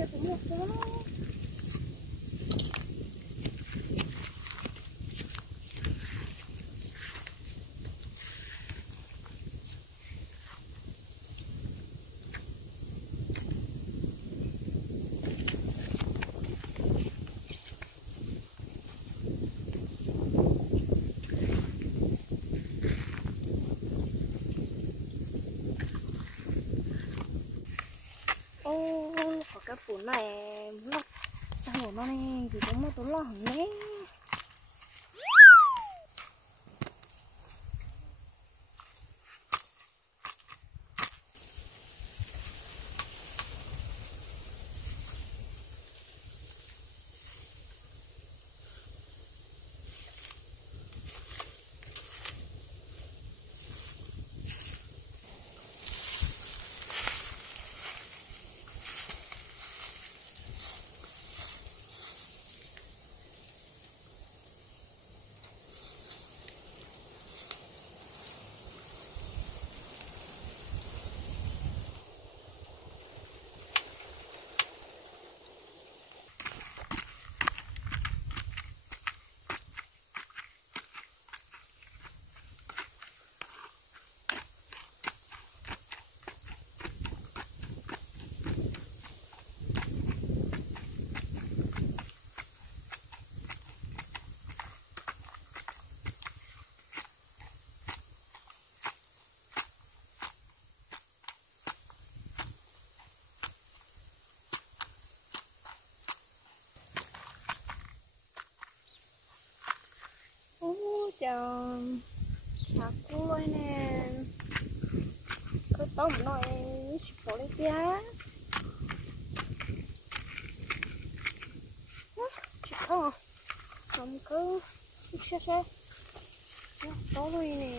Chết cũng một đó. Ô, có cái phủ này muốn là sao nó này thì có một túi lỏng nhé. Chào chào cô nè, cứ tóm nói chỉ có lấy tia chỉ không không cứ xe to rồi nè.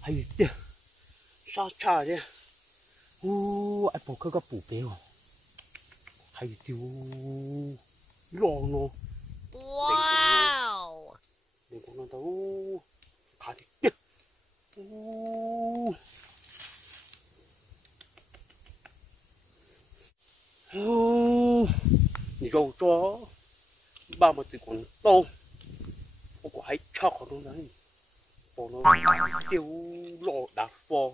还有点沙茶的，哎，补个补杯哦，还有丢肉呢，哇哦，你看那都卡的点，你肉做ba một từ còn to, có hay chọc nó đấy, bỏ nó tiêu lọ đá phò,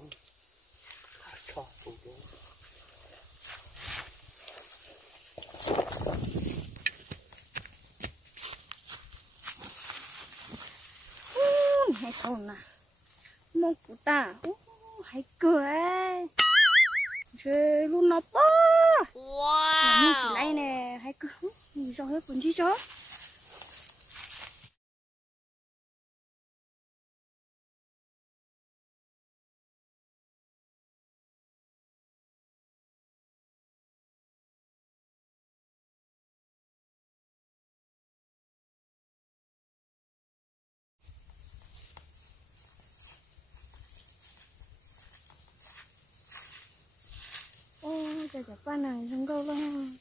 chọc nó. Hay con nè, một cụ ta, hay cười, chơi luôn nó to, wow, chỉ lấy nè, hay cười, nhìn cho hết phần chi chó. Chả chả qua này trong câu vâng